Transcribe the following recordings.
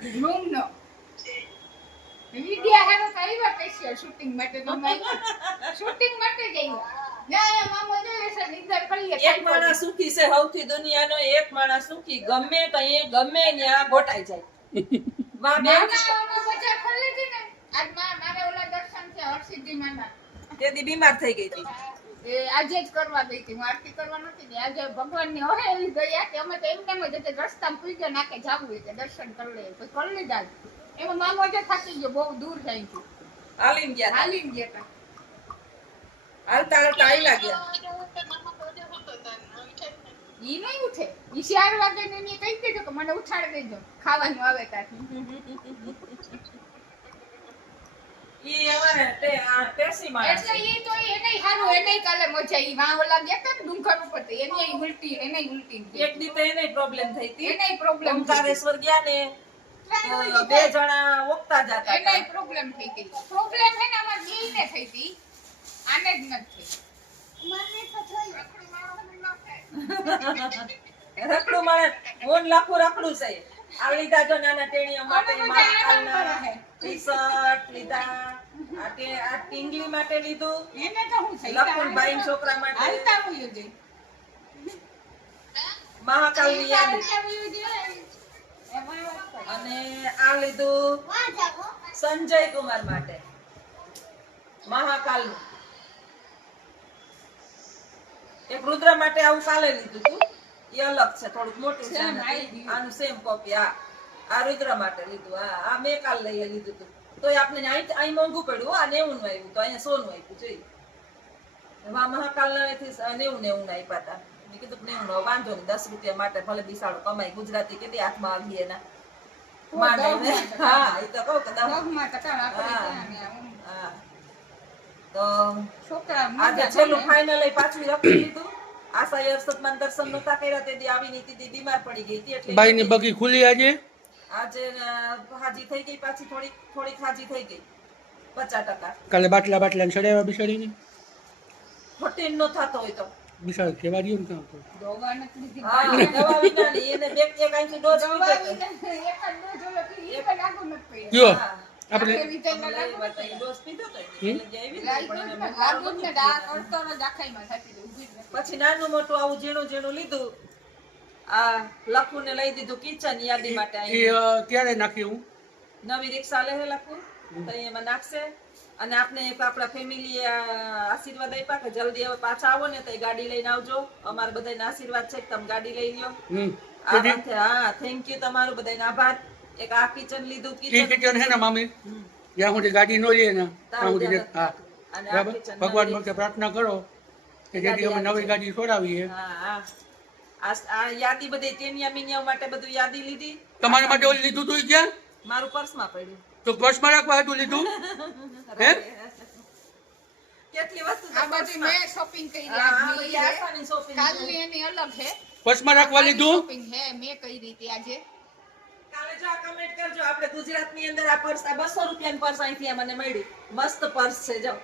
Room નો વિડિયા હારો આવ્યા special shooting માટે તો શૂટિંગ માટે જ આવ્યા ના મામો જોઈ છે નિંદર કરીએ એક માણસ સુખી છે સૌથી દુનિયાનો એક માણસ સુખી ગમે તઈએ ગમે ત્યાં ગોટાઈ જાય વાહ બે બજાર ખોલી હતી ને આજ મારે ઓલા દર્શન છે હરસિદ્ધિ માના તેદી બીમાર થઈ ગઈ હતી એ આજે જ કરવા ગઈ હતી હું આરતી કરવા નથી ગઈ આજે ભગવાનની ઓહે એવી ગયા કે અમે તો એમ જ હતી રસ્તામાં પૂજા નાખે જાવું કે દર્શન કરી લે તો કરી લીધા એમાં મામો જે થાકી ગયો બહુ દૂર જાય છે હાલીને ગયા હાલીને ગયા હાલતા હાલતા આઈ લાગ્યા ઈ નહીં ઉઠે ઈ 4 વાગે ને એને કહી દેજો કે મને ઉઠાડી દેજો ખાવાનું આવે ત્યાંથી ઈ હવે તે આ પેસી માણસ એટલે ઈ તો એને હારું એને કાલે મજા ઈ વાં ઓલા ગયા તા ડુંગર ઉપર તો એને ઉલટી એક દી તો એને પ્રોબ્લેમ થઈ હતી એને પ્રોબ્લેમ ઓમકારેશ્વર ગયા ને તો બે જણા ઓકતા જતા એને પ્રોબ્લેમ થઈ ગઈ પ્રોબ્લેમ હે ને અમાર બેયને થઈ હતી આને જ નથી મને તો થઈ રખડું મારવાનું ન થાય રખડું મારે ઓન લાખો રખડું છે આ લીધા જો નાના ટેણીઓ માટે મહાકાલના ટી-શર્ટ લીધા આ ટીંગલી માટે લીધું એને તો હું થઈ લખુન બાઈન છોકરા માટે હાલતા હોયો ગઈ મહાકાલની યાદી અને આ લીધું સંજય કુમાર માટે મહાકાલનું એક રુદ્ર માટે આવું કાલે લીધું તું એ અલગ છે થોડુંક મોટું છે આનું સેમ કોપી આ રુદ્ર માટે લીધું આ મેં કાલ લઈ લીધું તું તોય આપણે અહીં મોંઘું પડ્યું આ 90 નું આવ્યું તો અહીંયા 100 નું આપ્યું જોઈએ મહાકાલ થી 90 આપ્યા હતા મેં કીધું 90 નો વાંધો નહીં 10 રૂપિયા માટે ભલે બિસાડો કમાઈ ગુજરાતી કેદી હાથમાં આવી એના હા એ તો કહું કે 10 તો છોકરા આજે છેલ્લું ફાઇનલ પાછું રાખી લીધું આશા હર્ષદમાન દર્શન નતા કર્યા તેથી આવી નીતિ દી બીમાર પડી ગઈ હતી એટલે બાઈ ની બગી ખુલી આજે હાજી થઈ ગઈ પાછી થોડી હાજી થઈ ગઈ 50% કાલે બાટલા ને ચડાવ્યા બિસાડીને હોટેલ નો થતો હોય તો બિસાડ કેવા રહ્યો ને કામ તો દવા નથી લીધી હા દવા વિના ની એને બે એક આંખી ડોઝ દવા લીધો વિના એક જ ડોઝ ઓલો પી એક લાગુ નથી પડી કયો આપણે આપણે વિચાર લાગુ ડોઝ પીધો તો એટલે લાગુ ને ડા કરતો ન જાખાઈમાં થતી ઊભી પછી નાનું મોટું આવું ઝીણું લીધું આ લખું ને લઈ દીધું કિચન યાદી માટે એ ક્યારે નાખ્યું નવી રિક્ષા લે લખું તો એમાં નાખશે અને આપને આપણા ફેમિલી આશીર્વાદ આપ્યા કે જલ્દી હવે પાછા આવો ને તો ગાડી લઈને આવજો અમારા બધાને આશીર્વાદ છે કે તમે ગાડી લઈ લ્યો હા થેન્ક યુ તમારું બધાને આભાર એક આ કિચન લીધું કિચન હે ને મામી જ્યાં સુધી ગાડી નો લઈએ ને ત્યાં સુધી હા બરાબર ભગવાન ભક્ત પ્રાર્થના કરો કે જેથી અમે નવી ગાડી છોડાવીએ હા આ યાદી બધી ટેનિયા મિનિયા માટે બધું યાદી લીધી તમારા માટે ઓલી લીધું તું ક્યાં મારું પર્સમાં પડ્યું તો પર્સમાં રાખવા હતું લીધું હે કેટલી વસ્તુ આ બધી મેં શોપિંગ કરી હા આજ આસાની શોપિંગ કાલની એની અલગ છે પર્સમાં રાખવા લીધું શોપિંગ હે મેં કરી હતી આજે કાલે જો આ કમેન્ટ કરજો આપણે ગુજરાતની અંદર આ પર્સ આ 200 રૂપિયાનું પર્સ અહીંથી મને મળ્યું મસ્ત પર્સ છે જો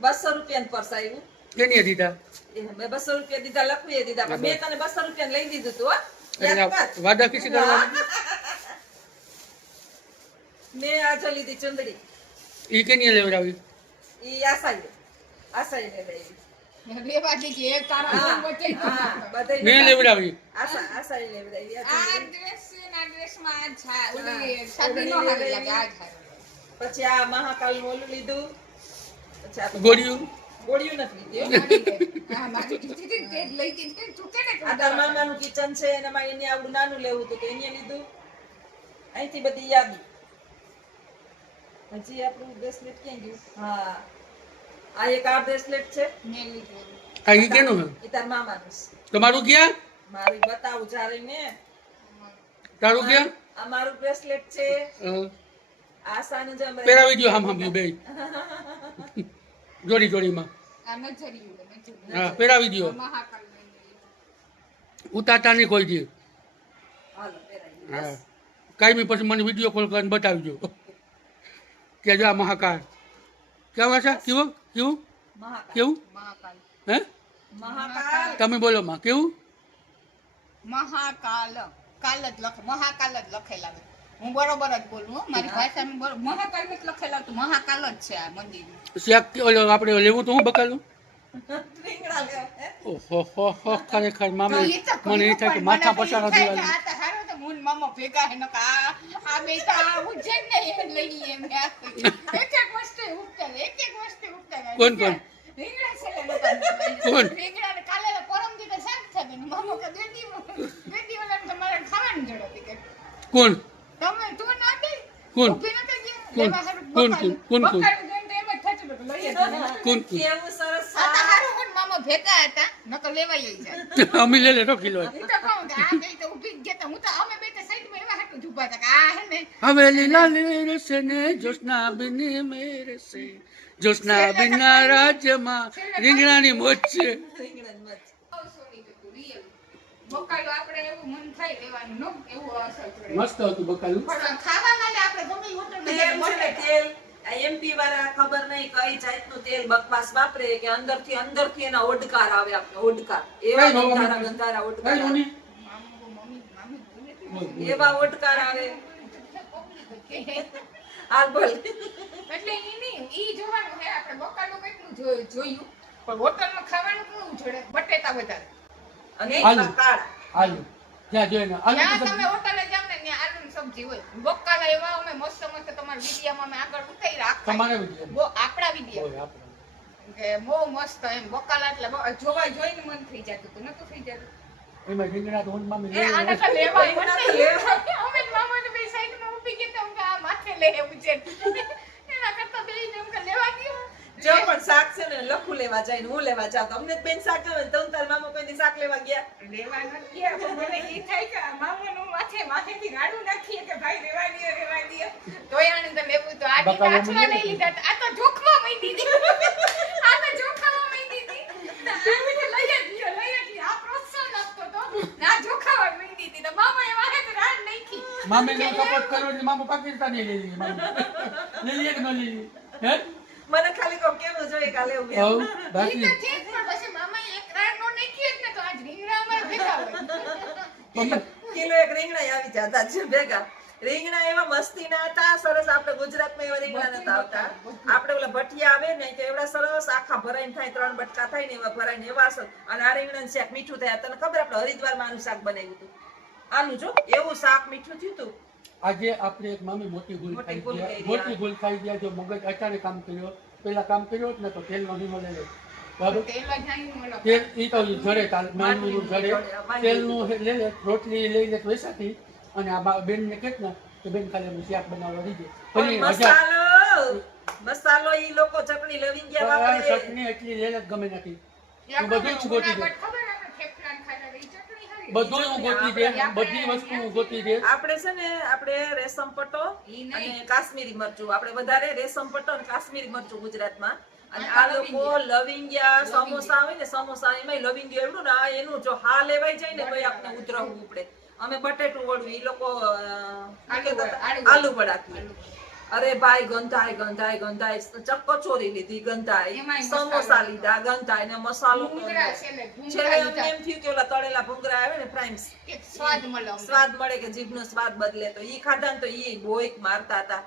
200 રૂપિયાનું પર્સ આવ્યું કેની દીધા મેં 200 રૂપિયા દીધા લખવીએ દીધા પણ મેં તને 200 રૂપિયા લઈ દીધું તું હો યાદ કર વાદા કિસી કરવાનું મેં આજે લીધી ચંદડી ઈ કેની લેવડાવી ઈ આસાઈ લે લઈ બે બાજુ કે એક તારા હા વચ્ચે હા બધાય મેં લેવડાવી આસાઈ લેવડાવી આ ડ્રેસમાં આ છા ઓલી સાદી નો હારી લાગે આ છા પછી આ મહાકાલ નું ઓલું લીધું પછી આ ગોળિયું નથી લીધી હા મારી દીદી તે લઈ ગઈ કે તું કેને આ તાર મામાનું કિચન છે એનામાં એને આવડું નાનું લેવું હતું તો એને લીધું અહીંથી બધી યાદી હજી આપણું બ્રેસલેટ ક્યાં ગયું હા આ એક આ બ્રેસલેટ છે મેં લીધું આ ઈ કેનું હે એ તાર મામાનું છે તમારું ક્યાં મારી બતાવું જારે ને તારું ક્યાં આ મારું બ્રેસલેટ છે આસાનું જે પહેરાવી દો હમ બે જોડીમાં આ નજરિયું હા પહેરાવી દો મહાકાલ ઉતારતા નહીં કોઈ દી હાલો પહેરાવી હા કાંઈ પછી મને વિડીયો કોલ કરીને બતાવજો કે જો આ મહાકાળ કેવા છે કેવું કેવું મહાકાલ હે મહાકાલ તમે બોલો માં કેવું મહાકાલ કાલ જ લખ મહાકાલ જ લખેલા હું બરોબર જ બોલું હો. મારી ભાષામાં બરોબર મહાકાલ જ લખેલા હતું. મહાકાલ જ છે આ મંદિર. શાક ઓલો આપણે લેવું તો હું બકાલું રીંગણા લેવા, હે? ઓહો હો હો ખરેખર મામી તો ઈ તો મને એ થાય કે માથા મને તો ઈ પસારા થાય કે દિવાળી આ તો હારું તો હું ને મામા ભેગા હે નકર આ બે તો આવું છે ને એ લઈએ એમ એક વસ્તુ ઉગતા કોણ કોણ? રીંગણા છે ને નકર કોણ? રીંગણા ને કાલે પરમ દી તો શાક છે ને મામા કે દેદી વાળા તમારે ખાવાનું જડો હતી કે કોણ તમે તું ના દે કોણ? ઊભી નતા ગયા કોણ? લેવા હારું કોણ? બકાલું. કોણ? કોણ? બકાલું જોઈને તો એમ જ થતું હતું કે લઈએ જ નહીં. કોણ કેવું સરસ આ તો હારું હું ને મામા ભેગા હતા નકર લેવાઈ જાય અમે લે લે કિલો હું તો કહું કે આ બે તો ઊભી જ ગયા તા. હું તો અમે બે તો સાઈડમાં એવા હાટું જ ઊભા હતા કે આ હે ને હવેલી લાલે રસે ને જોશના બિની મેરે સે જોશના બિના રાજ્યમાં રીંગણાની મોજ છે રીંગણાની મરચ. બકાલું આપણે એવું મન થાય લેવાનું નો એવું અસર પડે. મસ્ત હતું બકાલું પણ ખાવા માટે આપણે ગમે ઈ હોટલમાં તેલ જઈને છે ને, મળે. તેલ આ MP વાળા ખબર નહીં કઈ જાતનું તેલ બકવાસ વાપરે કે અંદરથી એના ઓડકાર આવે આપણે ઓડકાર એવા કઈ બાબા ગંધારા ગંધારા કઈ ઓડકાર આવે. મમ્મી મામી બોલે છે. બોલ, બોલ. એવા ઓડકાર આવે હાલ બોલ એટલે ઈ નહીં ઈ જોવાનું હે આપણે બકાલું કેટલું જોયું પણ હોટલમાં ખાવાનું કેવું જોડે બટેટા વધારે અને આલુ. કાળા આલુ જ્યાં જોઈને આલુ જ્યાં તો તમે હોટલે જાવ ને ત્યાં આલુની સબ્જી હોય બકાલા એવા અમે મસ્ત મસ્ત તમારા વિડિયામાં અમે આગળ ઉતાર્યા આખા તમારે વિડીયો આપણા વિડિયા હોય આપણે કે બહુ મસ્ત એમ બકાલા એટલે જોવા જોઈને મન થઈ જતું હતું નતું થઈ જતું એમાં રીંગણા તો હું ને મામી એ લઈ આને તો લેવા અમે મામાને બે સાઈડમાં ઊભી ગયા તો આ માથે લે એવું છે એના કરતા બેયને એમ કે લેવા દ્યો જો પણ શાક છે ને લખું લેવા જાય ને હું લેવા જાઉં તો અમને જ બેન શાક આવે ને તો તાર મામા કોઈ દી શાક લેવા ગયા લેવા નથી ગયા પણ મને ઈ થાય કે મામાનું માથેથી રાડું નાખીએ કે ભાઈ રેવા દ્યો તોય આને તો લેવું તો આ દી બકાલા કાચવા મને નહીં લીધા આ તો જોખવા માંડી દીધી આ તો જોખાવા માંડી દીધી આ તો લઈ જ લ્યો આ પ્રોત્સાહન આપતો તો ના જોખાવા માંડી દીધી તો મામાએ વાહે તો રાડ નાખી મામી ને સપોર્ટ કર્યો એટલે મામા પાકિસ્તાની લઈ લીધી મામી લઈ લીધી કે ન લઈ લીધી હે મને ખાલી કહો કેવું જોઈએ કાલે એવું હવ ઈ બાકી તો ઠીક પણ પછી મામાએ એક રાડ નો નાખી જ ને તો આજ રીંગણા અમારે ભેગા હોય મમ્મી કિલો એક રીંગણા આવી જતા છે ભેગા રીંગણા એવા મસ્તીના હતા સરસ આપણે ગુજરાતમાં એવા રીંગણા નતા આવતા આપણે ઓલા ભઠિયા આવે ને તો એવડા સરસ આખા ભરાઈને થાય 3 બટકા થાય ને એવા ભરાઈને એવા સરસ અને આ રીંગણાનું શાક મીઠું થાય તને ખબર આપણે હરિદ્વારમાં આનું શાક બનાવ્યું હતું આનું જો એવું શાક મીઠું થયું હતું આજે આપણે એક મામી મોટી ભૂલ મોટી ખાઈ ભૂલ ગયા કરી, મોટી હા. ભૂલ ખાઈ ગયા જો મગજ અચાનક કામ કર્યો પેલા કામ કર્યો જ ને તો તેલનો હીમો લઈ લે બરાબર તેલવા જાય મળો તેલ ઈ તો જડે તાલ માંડવીનું જડે જડે, માંડવીનું. તેલનું લે લે રોટલી લઈ લે વેસાથી અને આ બેનને કેત ને કે બેન ખાલી અમે શાક બનાવવા દીધે પણ પછી મસાલો ઈ લોકો ચટણી લવિંગિયા વાપરે ચટણી એટલી લે લે ગમે નથી હું બધું જ ગોતી દે બધું હું ગોતી દે બધી વસ્તુ હું ગોતી દે આપણે છે ને આપણે રેશમ પટ્ટો ઈ નહીં. અને કાશ્મીરી મરચું આપણે વધારે રેશમ પટ્ટો અને કાશ્મીરી મરચું ગુજરાતમાં અને આ લોકો લવિંગિયા સમોસા આવે ને સમોસા એમાં લવિંગિયા એવડું ને આ એનું જો હા લેવાઈ જાય ને તો આપણે ઉતરવું પડે અમે બટેટું વળવું ઈ લોકો આલુ વડા કહે. અરે ભાઈ ગંધાય ચક્કો ચોરી લીધી ગંધાય એમાંય મસાલો. સમોસા લીધા ગંધાય ને મસાલો ભૂંગળા કર્યો. છેલ્લે ભૂંગળા છેલ્લે અમને લીધા. એમ થયું કે ઓલા તળેલા ભૂંગળા આવે ને ફ્રાઈમ્સ એક સ્વાદ મળે અમને. સ્વાદ મળે કે જીભનો સ્વાદ બદલે તો ઈ ખાધા ને તો ઈ બોઈક મારતા હતા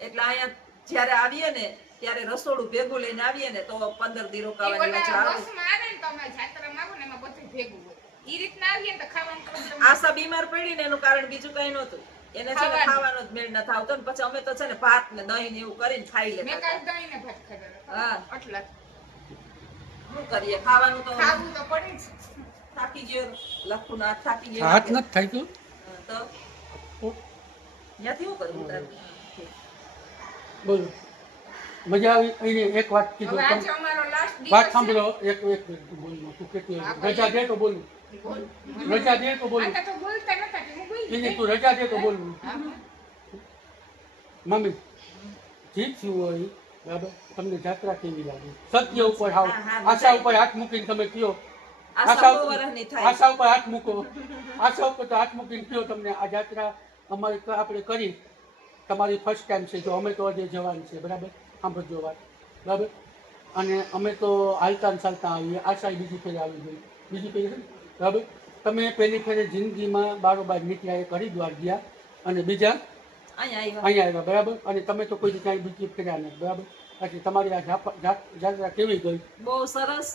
એટલે અહીંયા જ્યારે આવીએ ને ત્યારે રસોડું ભેગું લઈને આવીએ ને તો 15 દી ઈ રોકાવાની ઓલા મજા આવે બસમાં આવે ને તો અમે જાત્રામાં આવો ને એમાં બધું ભેગું હોય. ઈ રીતના આવીએ ને તો ખાવાનું problem આશા બીમાર પડી ને એનું કારણ બીજું કઈ નહોતું એને છે ને ખાવાનું. ખાવાનો જ મેળ ન થાવતો ને પછી અમે તો છે ને ભાત ને દહીં ને એવું કરીને ખાઈ મેં લેતા કાલ હતા. દહીં ને ભાત ખાધા હા. આટલા જ. શું કરીએ ખાવાનું તો ખાવું તો પડે જ. થાકી ગયો લખું ના થાકી ગયો હાથ નથી થાય તો તો ત્યાંથી શું કરવું તારે? બોલો મજા આવી અહીં એક વાત કીધું હવે આજે તમે અમારો last દિવસ વાત છે. સાંભળો એક મિનિટ બોલું તું કેટલી હા, રજા દે તો બોલું બોલ. રજા દે તો બોલું આતા તો બોલતા નતા કે હું બોલી એને ગઈ. તું રજા દે તો બોલું હા, હા. મમ્મી જીત શું હોય બરાબર તમને જાત્રા કેવી લાગી સત્ય ઉપર હાવ હા, હા, આશા ઉપર હાથ મૂકીને તમે કયો આશા બહુ વરસની થાય. આશા ઉપર હાથ મૂકો આશા ઉપર તો હાથ મૂકીને કયો તમને આ જાત્રા અમારી આપણે કરી તમારી ફર્સ્ટ ટાઈમ છે જો અમે તો આજે જવાની છે બરાબર સાંભળજો વાત બરાબર અને અમે તો હાલતા ને ચાલતા આવીએ આશા બીજી ફેરે આવી ગઈ બીજી ફેરે છે ને, બરાબર તમે પહેલી ફેરે જિંદગીમાં બારોબાર નીકળ્યા એ હરિદ્વાર ગયા અને બીજા અહીંયા આવ્યા. અહીંયા આવ્યા બરાબર. અને તમે તો કોઈ ક્યાંય વિઝિટ કર્યા નહીં બરાબર. એટલે તમારી આ જાત્રા કેવી ગઈ? બહુ સરસ,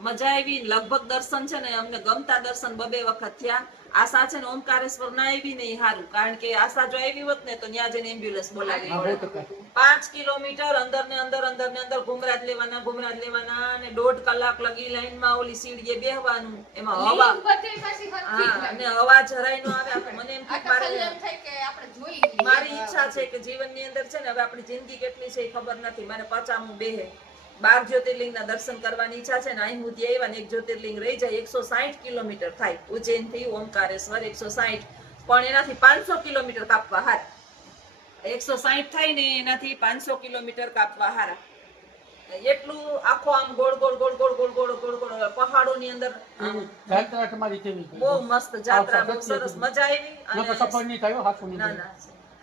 મજા આવી. લગભગ દર્શન છે ને અમને ગમતા દર્શન 2 વખત થયા. આશા છે ને ઓમકારેશ્વર ના આવી ને ઈ હારું, કારણ કે આશા જો આવી હોત ને તો ત્યાં જઈને એમ્બ્યુલન્સ બોલાવી હા, પડે. 100%. 5 કિલોમીટર અંદર ને અંદર ઘુમરાજ લેવાના અને 1.5 કલાક લગી લાઈનમાં ઓલી સીડીએ બેહવાનું. એમાં હવા, લીંબ બધે પાછી હરખી જ હા, લાગે. અને અવાજ જરાય નો આવે. આ તો મને એમ આ કે તો ખાલી એમ થાય કે આપણે જોઈ લઈએ. મારી ઈચ્છા છે કે જીવનની અંદર છે ને હવે આપણી જિંદગી કેટલી છે એ ખબર નથી. મને પચામું બેહે 12 જ્યોતિર્લિંગના દર્શન કરવાની ઈચ્છા છે ને અહીં સુધી આવ્યા ને એક જ્યોતિર્લિંગ રહી જાય. 160 કિલોમીટર થાય ઉજ્જૈન થી ઓમકારેશ્વર, 160, પણ એનાથી 500 કિલોમીટર કાપવા હારા. 160 થાય ને એનાથી 500 કિલોમીટર કાપવા હારા. એટલું આખો આમ ગોળ ગોળ પહાડોની અંદર જાત્રા તમારી કેવી ગઈ? બહુ મસ્ત જાત્રા, બહુ સરસ, મજા આવી. નકર સફર નહીં થયો, હાચું નહીં ના થયું.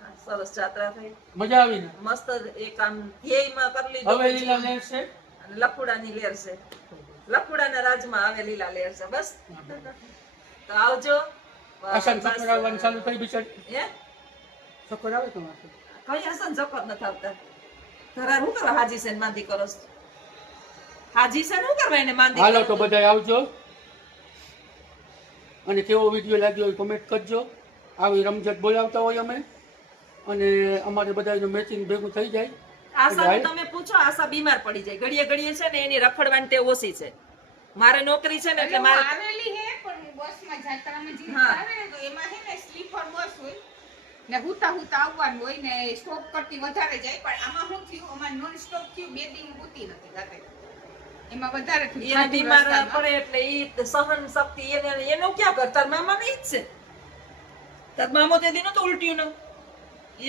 ના, સરસ જાત્રા થઈ, મજા આવી ને? મસ્ત. એક આમ ધ્યેયમાં કરી લીધું. હવે લીલા લેર છે. અને લખુડાની લેર છે, લખુડાના રાજમાં હવે લીલા લેર છે. બસ તો આવજો. અસન ચક્કર આવવાનું ચાલુ થઈ બિચારી. હે ચક્કર આવે તમારે? કઈ હસન ચક્કર નથી આવતા. ધરાર શું કરો હાજી સેન માંદી કરો છો? હાજી સેન શું કરવા એને માંદી હાલો કરો? તો બધા આવજો અને કેવો વિડીયો લાગ્યો હોય કોમેન્ટ કરજો. આવી રમઝટ બોલાવતા હોય અમે, અને અમારે બધાનું મેચિંગ ભેગું થઈ જાય. આશાને તમે પૂછો, આશા બીમાર પડી જાય ઘડીએ ઘડીએ છે ને, એની રખડવાની ટેવ ઓછી છે. મારે નોકરી છે ને એટલે એટલે મારે આવેલી હે પણ બસમાં જાત્રામાં જે હા. આવે ને તો એમાં હે ને સ્લીપર બસ હોય ને હુતા આવવાનું હોય ને સ્ટોપ કરતી વધારે જાય. પણ આમાં શું થયું, અમારે નોન સ્ટોપ થયું, 2 દિન હોતી નથી ગાતે. એમાં વધારે થયું. એને બીમાર પડે એટલે ઈ સહન શક્તિ એનું ક્યાં કર? તાર મામા ને ઈ જ છે. તાર મામો તે દીનો તો ઉલટ્યું ન,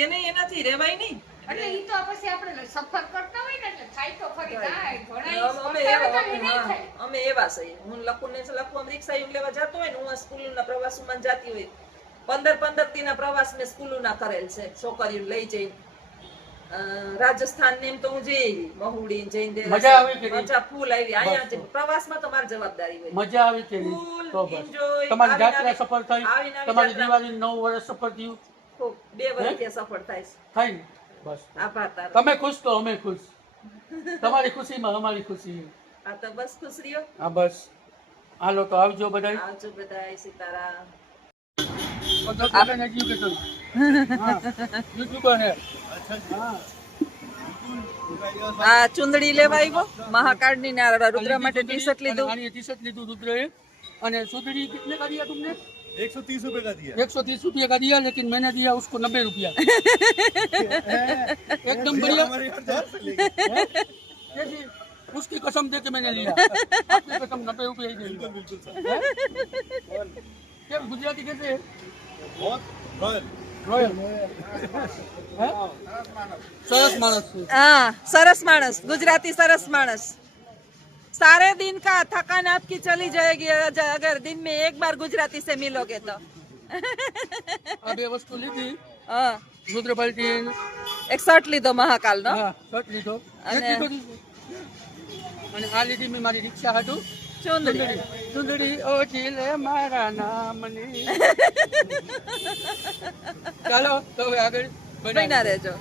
એને એનાથી રહેવાય નહીં. એટલે ઈ તો પછી આપણે સફર કરતા હોય ને એટલે થાય તો ખરી થાય. અમે ઘણા એવા, કરતા નહીં થાય. અમે એવા છીએ. હું લખું રિક્ષા લેવા જતો હોય ને, હું સ્કૂલના પ્રવાસમાં જાતી હોય, 15 દીના પ્રવાસ મેં સ્કૂલના કરેલ છે. છોકરીઓ લઈ જઈ રાજસ્થાન ને એમ તો હું જઈ મહુડી જઈને મજા આવી કે નહીં? મજા ફૂલ આવી. અહીંયા બસ. પ્રવાસમાં તો મારી જવાબદારી હોય. મજા આવી કે નહીં? ફૂલ તો બસ enjoy. તમારી આવીને જાત્રા આવી- સફળ થઈ, આવીને આવી તમારી જાત્રા- દિવાળી 9 વર્ષ સફળ થયું ખૂબ 2 વર્ષથી સફળ થાય છે. થાય ને? બસ આભાર તારો. તમે ખુશ તો અમે ખુશ. તમારી ખુશીમાં અમારી ખુશી. આ તો બસ ખુશ રહ્યો. હા બસ હાલો તો આવજો બધા. આવજો બધાય. સીતારામ. આ ચુંદડી લેવા આવ્યો મહાકાળની ને આ રુદ્ર માટે ટી-શર્ટ લીધું. टी-शर्ट લીધું रुद्र અને सुंदरी कितने का दिया तुमने? 130 रुपए का दिया। 130 रुपये का दिया, लेकिन मैंने दिया उसको 90 रुपया। एकदम बढ़िया। हमारे यहाँ ध्यान से लेंगे। कैसी? उसकी कसम दे के मैंने लिया। आपकी कसम 90 रुपये ही दे बिल्कुल बिल्कुल सर। क्या गुजराती कैसे है? बहुत रॉयल। रॉयल सरस मानस से। हाँ, सरस मानस, गुजराती सरस मानस। सारे दिन का थकान आपकी चली जाएगी अगर दिन में एक बार गुजराती से मिलोगे तो। अब ये वस्तु ली थी हाँ, रुद्र पाल्टी। एक शर्ट લીધો મહાકાલ નો. હા શર્ટ લીધો. અને- અને આ લીધી મેં મારી રિક્ષા હાટુ ચુંદડી. સુંદરી ઓ જીલે મારા નામની. ચાલો તો હવે આગળ બન્યા રહેજો.